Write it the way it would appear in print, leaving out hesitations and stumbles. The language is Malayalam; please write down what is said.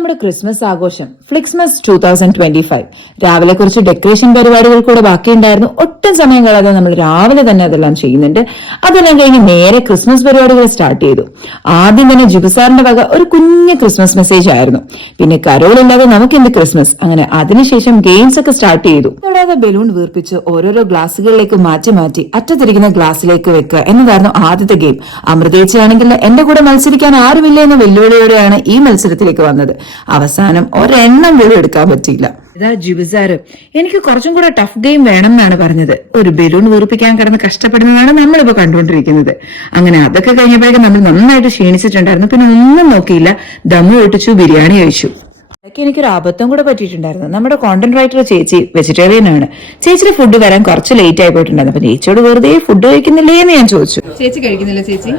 നമ്മുടെ ക്രിസ്മസ് ആഘോഷം ഫ്ലിക്സ്മസ് 2025 രാവിലെ കുറച്ച് ഡെക്കറേഷൻ പരിപാടികൾ കൂടെ ബാക്കിയുണ്ടായിരുന്നു. ഒട്ടും സമയം കളയാതെ നമ്മൾ രാവിലെ തന്നെ അതെല്ലാം ചെയ്യുന്നുണ്ട്. അതെല്ലാം കഴിഞ്ഞ് നേരെ ക്രിസ്മസ് പരിപാടികൾ സ്റ്റാർട്ട് ചെയ്തു. ആദ്യം തന്നെ ജിബുസാറിന്റെ വക ഒരു കുഞ്ഞ് ക്രിസ്മസ് മെസ്സേജ് ആയിരുന്നു. പിന്നെ കരോളില്ലാതെ നമുക്ക് എന്ത് ക്രിസ്മസ്, അങ്ങനെ അതിനുശേഷം ഗെയിംസ് ഒക്കെ സ്റ്റാർട്ട് ചെയ്തു. കൂടാതെ ബലൂൺ വീർപ്പിച്ച് ഓരോരോ ഗ്ലാസുകളിലേക്ക് മാറ്റി മാറ്റി അറ്റത്തിരിക്കുന്ന ഗ്ലാസ്സിലേക്ക് വെക്കുക എന്നതായിരുന്നു ആദ്യത്തെ ഗെയിം. അമൃതേച്ചാണെങ്കിൽ എന്റെ കൂടെ മത്സരിക്കാൻ ആരുമില്ല എന്ന വെല്ലുവിളിയോടെയാണ് ഈ മത്സരത്തിലേക്ക് വന്നത്. അവസാനം ഒരെണ്ണം പോലും എടുക്കാൻ പറ്റിയില്ല. ഇതാ ജിബുസാറ് എനിക്ക് കുറച്ചും കൂടെ ടഫ് ഗെയിം വേണം എന്നാണ് പറഞ്ഞത്. ഒരു ബലൂൺ വീർപ്പിക്കാൻ കിടന്ന് കഷ്ടപ്പെടുന്നതാണ് നമ്മളിപ്പോ കണ്ടുകൊണ്ടിരിക്കുന്നത്. അങ്ങനെ അതൊക്കെ കഴിഞ്ഞപ്പോഴേക്കും നമ്മൾ നന്നായിട്ട് ക്ഷീണിച്ചിട്ടുണ്ടായിരുന്നു. പിന്നെ ഒന്നും നോക്കിയില്ല, ദമ്മു ഒട്ടിച്ചു, ബിരിയാണി കഴിച്ചു. അതൊക്കെ എനിക്കൊരു അബദ്ധം കൂടെ പറ്റിയിട്ടുണ്ടായിരുന്നു. നമ്മുടെ കോണ്ടന്റ് റൈറ്റർ ചേച്ചി വെജിറ്റേറിയൻ ആണ്. ചേച്ചിയുടെ ഫുഡ് വരാൻ കുറച്ച് ലേറ്റ് ആയി പോയിട്ടുണ്ടായിരുന്നു. അപ്പൊ ചേച്ചിയോട് വെറുതെ ഫുഡ് കഴിക്കുന്നില്ലേ എന്ന് ഞാൻ ചോദിച്ചു. ചേച്ചി കഴിക്കുന്നില്ല? ചേച്ചി